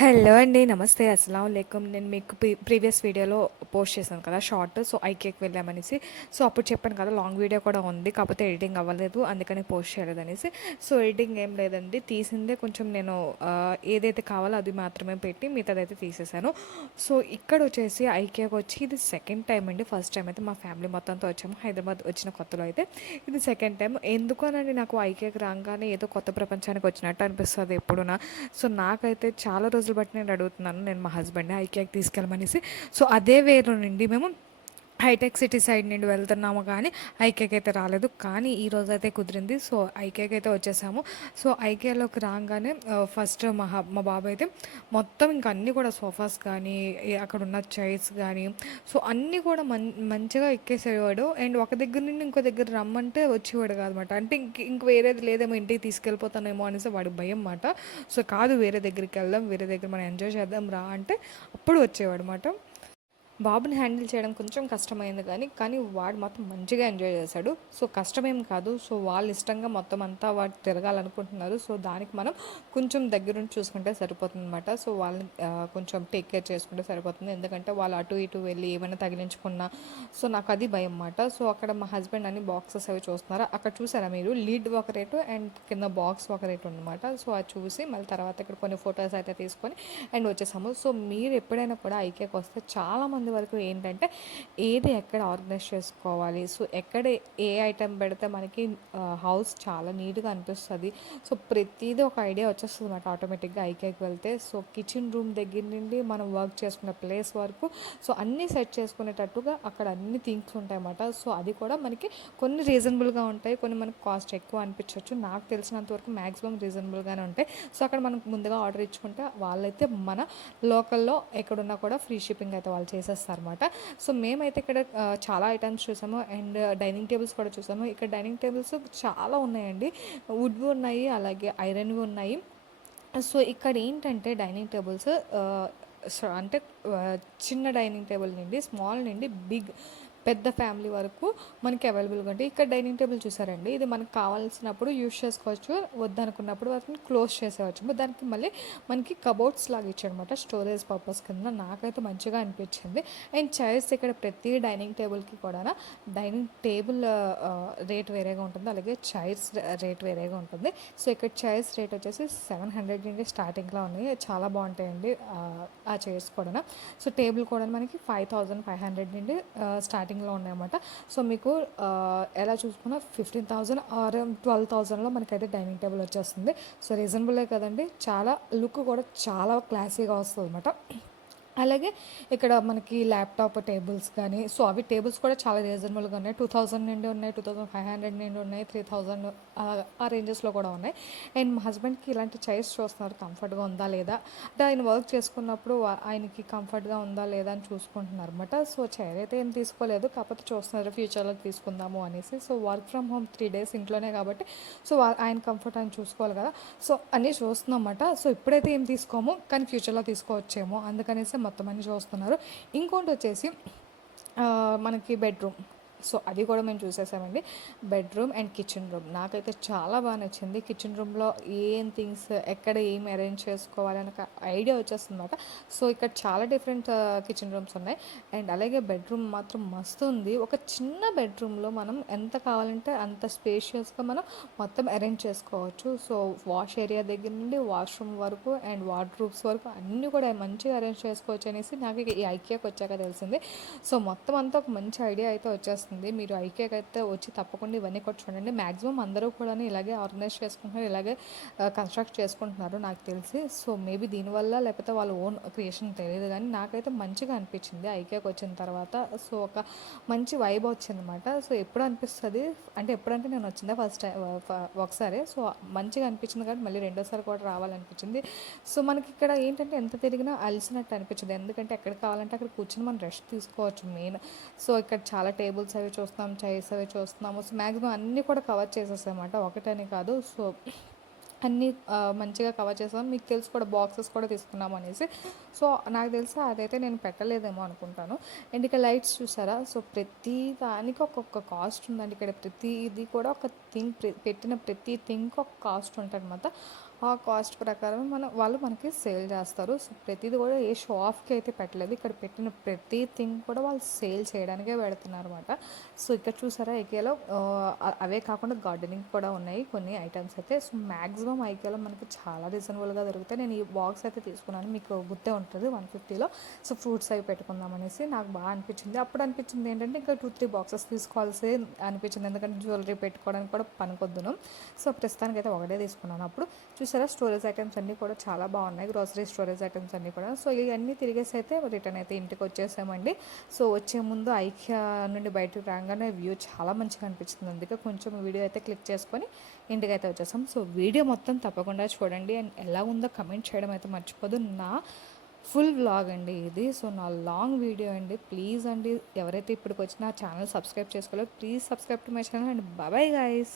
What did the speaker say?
Hello అండి. నమస్తే. అస్సలాముఅలైకుం. నేను మీకు ప్రీవియస్ వీడియోలో పోస్ట్ చేశాను కదా! షార్ట్. సో, ఐకేకి వెళ్ళామనేసి. సో, అప్పుడు చెప్పాను కదా! లాంగ్ వీడియో కూడా ఉంది. కాకపోతే ఎడిటింగ్ అవ్వలేదు. అందుకని పోస్ట్ చేయలేదనేసి. సో, ఎడిటింగ్ ఏం లేదండి. తీసిందే కొంచెం నేను ఏదైతే కావాలో అది మాత్రమే పెట్టి మిగతాదైతే తీసేశాను. సో, ఇక్కడొచ్చేసి ఐకేకి వచ్చి ఇది సెకండ్ టైమ్ అండి. ఫస్ట్ టైమ్ అయితే మా ఫ్యామిలీ మొత్తంతో వచ్చాము. హైదరాబాద్ వచ్చిన కొత్తలో అయితే. ఇది సెకండ్ టైమ్. ఎందుకోనండి నాకు ఐకేకి రాంగానే ఏదో కొత్త ప్రపంచానికి వచ్చినట్టు అనిపిస్తది ఎప్పుడునా. సో, నాకైతే చాలా రోజులు బట్టి నేను అడుగుతున్నాను నేను మా హస్బెండ్‌ని ఐకియాకి తీసుకెళ్ళమనేసి. సో, అదే వేలో నుండి మేము హైటెక్ సిటీ సైడ్ నుండి వెళ్తున్నాము కానీ ఐకేకి అయితే రాలేదు. కానీ ఈరోజైతే కుదిరింది. సో, ఐకేకి అయితే వచ్చేసాము. సో, ఐకేలోకి రాగానే ఫస్ట్ మా బాబు అయితే మొత్తం ఇంక అన్నీ కూడా సోఫాస్ కానీ, అక్కడున్న చైర్స్ కానీ, సో, అన్నీ కూడా మంచిగా ఎక్కేసేవాడు. అండ్ ఒక దగ్గర నుండి ఇంకో దగ్గర రమ్మంటే వచ్చేవాడు కాదనమాట. అంటే ఇంక వేరేది లేదేమో ఇంటికి తీసుకెళ్ళిపోతానేమో అనేసి వాడికి భయం మాట. సో, కాదు వేరే దగ్గరికి వెళ్దాం, వేరే దగ్గర మనం ఎంజాయ్ చేద్దాం రా అంటే అప్పుడు వచ్చేవాడు మాట. బాబుని హ్యాండిల్ చేయడం కొంచెం కష్టమైంది కానీ వాడు మాత్రం మంచిగా ఎంజాయ్ చేశాడు. సో, కష్టమేం కాదు. సో, వాళ్ళు ఇష్టంగా మొత్తం అంతా వాడు తిరగాలనుకుంటున్నారు. సో, దానికి మనం కొంచెం దగ్గరుండి చూసుకుంటే సరిపోతుందనమాట. సో, వాళ్ళని కొంచెం టేక్ కేర్ చేసుకుంటే సరిపోతుంది. ఎందుకంటే వాళ్ళు అటు ఇటు వెళ్ళి ఏమైనా తగిలించుకున్నా సో, నాకు అది భయం మాట. సో, అక్కడ మా హస్బెండ్ అన్ని బాక్సెస్ అవి చూస్తున్నారు. అక్కడ చూసారా మీరు లీడ్ ఒక రేటు అండ్ కింద బాక్స్ ఒక రేటు అనమాట. సో, అది చూసి మళ్ళీ తర్వాత ఇక్కడ కొన్ని ఫొటోస్ అయితే తీసుకొని అండ్ వచ్చేసాము. సో, మీరు ఎప్పుడైనా కూడా ఐకేకి వస్తే చాలామంది వరకు ఏంటంటే ఏది ఎక్కడ ఆర్గనైజ్ చేసుకోవాలి, సో ఎక్కడ ఏ ఐటెం పెడితే మనకి హౌస్ చాలా నీట్గా అనిపిస్తుంది. సో ప్రతిదీ ఒక ఐడియా వచ్చేస్తుంది అనమాట ఆటోమేటిక్గా ఐకేకి వెళ్తే. సో కిచెన్ రూమ్ దగ్గర నుండి మనం వర్క్ చేసుకునే ప్లేస్ వరకు సో అన్నీ సెట్ చేసుకునేటట్టుగా అక్కడ అన్ని థింగ్స్ ఉంటాయి అన్నమాట. సో అది కూడా మనకి కొన్ని రీజనబుల్గా ఉంటాయి, కొన్ని మనకి కాస్ట్ ఎక్కువ అనిపించవచ్చు. నాకు తెలిసినంత వరకు మ్యాక్సిమం రీజనబుల్గానే ఉంటాయి. సో అక్కడ మనం ముందుగా ఆర్డర్ ఇచ్చుకుంటే వాళ్ళైతే మన లోకల్లో ఎక్కడున్నా కూడా ఫ్రీ షిప్పింగ్ అయితే వాళ్ళు చేసేస్తారన్నమాట. సో మేమైతే ఇక్కడ చాలా ఐటమ్స్ చూసాము అండ్ డైనింగ్ టేబుల్స్ కూడా చూసాము. ఇక్కడ డైనింగ్ టేబుల్స్ చాలా ఉన్నాయండి. వుడ్వి ఉన్నాయి, అలాగే ఐరన్వి ఉన్నాయి. సో ఇక్కడ ఏంటంటే డైనింగ్ టేబుల్స్ అంటే చిన్న డైనింగ్ టేబుల్ నుండి స్మాల్ నుండి బిగ్ పెద్ద ఫ్యామిలీ వరకు మనకి అవైలబుల్గా ఉంటాయి. ఇక్కడ డైనింగ్ టేబుల్ చూసారండి, ఇది మనకు కావాల్సినప్పుడు యూస్ చేసుకోవచ్చు, వద్దనుకున్నప్పుడు వాటిని క్లోజ్ చేసేవచ్చు. దానికి మళ్ళీ మనకి కబోర్డ్స్ లాగా ఇచ్చాడనమాట స్టోరేజ్ పర్పస్ కింద. నాకైతే మంచిగా అనిపించింది. అండ్ చైర్స్ ఇక్కడ ప్రతి డైనింగ్ టేబుల్కి కూడా డైనింగ్ టేబుల్ రేట్ వేరేగా ఉంటుంది, అలాగే చైర్స్ రేట్ వేరేగా ఉంటుంది. సో ఇక్కడ చైర్స్ రేట్ వచ్చేసి 700 నుండి స్టార్టింగ్లో ఉన్నాయి. చాలా బాగుంటాయండి ఆ చైర్స్ కూడా. సో టేబుల్ కూడా మనకి 5500 నుండి స్టార్టింగ్లో ఉన్నాయన్నమాట. సో మీకు ఎలా చూసుకున్నా 15,000 ఆర్ 12,000లో మనకైతే డైనింగ్ టేబుల్ వచ్చేస్తుంది. సో రీజనబులే కదండి, చాలా లుక్ కూడా చాలా క్లాసీగా వస్తుంది అనమాట. అలాగే ఇక్కడ మనకి ల్యాప్టాప్ టేబుల్స్ కానీ సో అవి టేబుల్స్ కూడా చాలా రీజనబుల్గా ఉన్నాయి. 2000 నుండి ఉన్నాయి, 2500 నుండి ఉన్నాయి, 3000 ఆ రేంజెస్లో కూడా ఉన్నాయి. అండ్ మా హస్బెండ్కి ఇలాంటి చైర్స్ చూస్తున్నారు కంఫర్ట్గా ఉందా లేదా అంటే ఆయన వర్క్ చేసుకున్నప్పుడు ఆయనకి కంఫర్ట్గా ఉందా లేదా అని చూసుకుంటున్నారు అనమాట. సో చైర్ అయితే ఏం తీసుకోలేదు, కాకపోతే చూస్తున్నారు ఫ్యూచర్లో తీసుకుందాము అనేసి. So work from home 3 days ఇంట్లోనే కాబట్టి సో ఆయన కంఫర్ట్ ఆయన చూసుకోవాలి కదా. సో అన్నీ చూస్తున్నాం అన్నమాట. సో ఇప్పుడైతే ఏం తీసుకోము కానీ ఫ్యూచర్లో తీసుకోవచ్చేమో అందుకనేసి మొత్తం అన్ని చూస్తున్నారు. ఇంకోటి వచ్చేసి మనకి బెడ్రూమ్. సో అది కూడా మేము చూసేసామండి. బెడ్రూమ్ అండ్ కిచెన్ రూమ్ నాకైతే చాలా బాగా నచ్చింది. కిచెన్ రూమ్లో ఏం థింగ్స్ ఎక్కడ ఏం అరేంజ్ చేసుకోవాలి అని ఒక ఐడియా వచ్చేస్తుంది అనమాట. సో ఇక్కడ చాలా డిఫరెంట్ కిచెన్ రూమ్స్ ఉన్నాయి. అండ్ అలాగే బెడ్రూమ్ మాత్రం మస్తు ఉంది. ఒక చిన్న బెడ్రూమ్లో మనం ఎంత కావాలంటే అంత స్పేషియస్గా మనం మొత్తం అరేంజ్ చేసుకోవచ్చు. సో వాష్ ఏరియా దగ్గర నుండి వాష్రూమ్ వరకు అండ్ వార్డ్రూబ్స్ వరకు అన్నీ కూడా మంచిగా అరేంజ్ చేసుకోవచ్చు అనేసి నాకు ఈ ఐకియాకి వచ్చాక తెలిసింది. సో మొత్తం అంతా ఒక మంచి ఐడియా అయితే వచ్చేస్తుంది. మీరు ఐకేకి అయితే వచ్చి తప్పకుండా ఇవన్నీ కూడా చూడండి. మ్యాక్సిమం అందరూ కూడా ఇలాగే ఆర్గనైజ్ చేసుకుంటున్నారు, ఇలాగే కన్స్ట్రక్ట్ చేసుకుంటున్నారు నాకు తెలిసి. సో మేబీ దీనివల్ల లేకపోతే వాళ్ళ ఓన్ క్రియేషన్ తెలియదు కానీ నాకైతే మంచిగా అనిపించింది ఐకేకి వచ్చిన తర్వాత. సో ఒక మంచి వైబ్ వచ్చిందనమాట. సో ఎప్పుడు అనిపిస్తుంది అంటే ఎప్పుడంటే నేను వచ్చిందా ఫస్ట్ టైం ఒకసారి. సో మంచిగా అనిపించింది కానీ మళ్ళీ రెండోసారి కూడా రావాలనిపించింది. సో మనకి ఇక్కడ ఏంటంటే ఎంత తిరిగినా అలసినట్టు అనిపించదు, ఎందుకంటే ఎక్కడ కావాలంటే అక్కడ కూర్చొని మనం రెస్ట్ తీసుకోవచ్చు మెయిన్. సో ఇక్కడ చాలా టేబుల్స్ అవి చూస్తున్నాం, చైర్స్ అవి చూస్తున్నాము. సో మ్యాక్సిమం అన్నీ కూడా కవర్ చేసేసామన్నమాట, ఒకటని కాదు. సో అన్నీ మంచిగా కవర్ చేసాం. మీకు తెలిసి కూడా బాక్సెస్ కూడా తీసుకున్నాము అనేసి. సో నాకు తెలిసి అదైతే నేను పెట్టలేదేమో అనుకుంటాను. అండ్ ఇక లైట్స్ చూసారా, సో ప్రతి దానికి ఒక్కొక్క కాస్ట్ ఉందండి. ఇక్కడ ప్రతిది కూడా ఒక థింగ్ పెట్టిన ప్రతి థింగ్ ఒక కాస్ట్ ఉంటుంది అనమాట. ఆ కాస్ట్ ప్రకారం వాళ్ళు మనకి సేల్ చేస్తారు. సో ప్రతిది కూడా ఏ షో ఆఫ్కి అయితే పెట్టలేదు. ఇక్కడ పెట్టిన ప్రతి థింగ్ కూడా వాళ్ళు సేల్ చేయడానికే పెడుతున్నారు అనమాట. సో ఇక్కడ చూసారా ఐకియాలో అవే కాకుండా గార్డెనింగ్ కూడా ఉన్నాయి కొన్ని ఐటమ్స్ అయితే. సో మ్యాక్సిమం ఐకియాలో మనకి చాలా రీజనబుల్గా దొరుకుతాయి. నేను ఈ బాక్స్ అయితే తీసుకున్నాను, మీకు గుర్తే ఉంటుంది 150లో. సో ఫ్రూట్స్ అవి పెట్టుకుందాం అనేసి నాకు బాగా అనిపించింది. అప్పుడు అనిపించింది ఏంటంటే ఇంకా 2-3 బాక్సెస్ తీసుకోవాల్సి అనిపించింది, ఎందుకంటే జ్యువెలరీ పెట్టుకోవడానికి కూడా పనికొద్దును. సో ప్రస్తుతానికి అయితే ఒకటే తీసుకున్నాను. అప్పుడు చూసారా స్టోరేజ్ ఐటమ్స్ అన్నీ కూడా చాలా బాగున్నాయి, గ్రోసరీ స్టోరేజ్ ఐటమ్స్ అన్నీ కూడా. సో ఇవన్నీ తిరిగేసి అయితే రిటర్న్ అయితే ఇంటికి వచ్చేసామండి. సో వచ్చే ముందు ఐకియా నుండి బయటకు రాగానే వ్యూ చాలా మంచిగా అనిపించింది, అందుకే కొంచెం వీడియో అయితే క్లిక్ చేసుకొని ఇంటికైతే వచ్చేసాం. సో వీడియో మొత్తం తప్పకుండా చూడండి, అండ్ ఎలా ఉందో కమెంట్ చేయడం అయితే మర్చిపోదు. నా ఫుల్ వ్లాగ్ అండి ఇది. సో నా లాంగ్ వీడియో అండి. ప్లీజ్ అండి ఎవరైతే ఇప్పటికి వచ్చినా ఛానల్ సబ్స్క్రైబ్ చేసుకోలేదు, please subscribe to my channel and bye guys.